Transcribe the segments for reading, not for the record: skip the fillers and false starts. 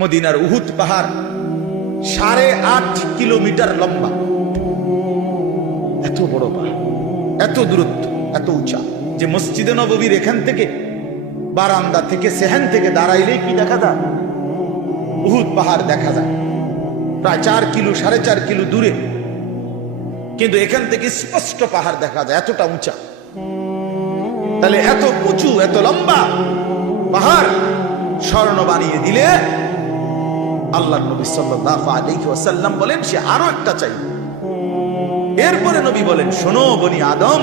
মদিনার উহুদ পাহাড় 8.5 কিলোমিটার লম্বা, এত বড় পাহাড়, এত দূরত্ব, এত উঁচা যে মসজিদে নববীর এখান থেকে বারান্দা থেকে সেহান থেকে দাঁড়াইলে কি দেখা যায়? উহুদ পাহাড় দেখা যায় প্রায় 4 কিলো 4.5 কিলো দূরে, কিন্তু এখান থেকে স্পষ্ট পাহাড় দেখা যায়, এতটা উঁচা। তাহলে এত উঁচু এত লম্বা পাহাড় স্বর্ণ বানিয়ে দিলে আল্লাহ নবী সাল্লাল্লাহু আলাইহি ওয়াসাল্লাম বলেন সে আরো একটা চাই। এরপরে নবী বলেন, শোনো বনি আদম,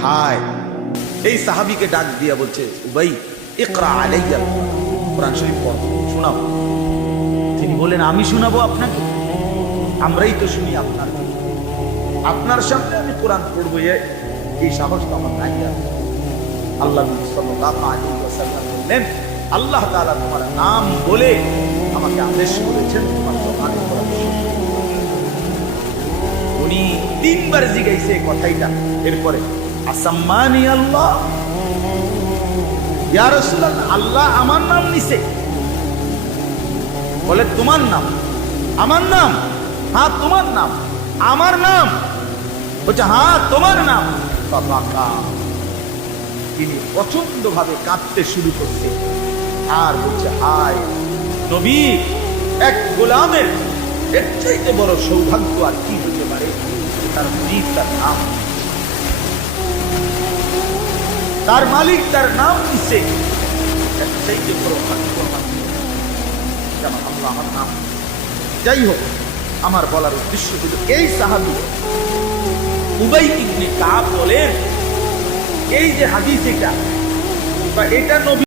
হায়। এই সাহাবীকে ডাক দিয়া বলছে, উবাই ইকরা আলাইয়া কোরআন শরীফ পড়, শোনাও। তিনি বলেন, আমি শোনাবো আপনাকে? আমরাই তো শুনি আপনার সামনে আমি কোরআন পড়বো, এই সাহস তো আমার নাই। আল্লাহ নবী সাল্লাল্লাহু আলাইহি ওয়াসাল্লাম বললেন, আল্লাহ তাআলা তোমার নাম বলে আমাকে আদেশ করেছেন তোমার কোরআন পড়ার জন্য। উনি 3 বার জিজ্ঞাসা এই কথাইটা। এরপরে আসাম্মানি আল্লাহ, ইয়া রাসূলুল্লাহ, আল্লাহ আমার নাম নিছে? বলে তোমার নাম? আমার নাম? হ্যাঁ তোমার নাম। আমার নাম? বলছে হ্যাঁ তোমার নাম। বাবা, তিনি প্রচন্ড ভাবে কাঁদতে শুরু করছে আর বলছে, হায় নবী, এক গোলামের এর চাইতে বড় সৌভাগ্য আর কি হতে পারে? তার মালিক তার নাম, তার মালিক তার নাম দিছে, এর চাইতে বড় ভাগ্য আল্লাহ আমার নাম। যাই হোক, আমার বলার উদ্দেশ্য হল এই সাহাবী উবাই ইবনে কাব বলেন, এই যে হাদিস এটা নবী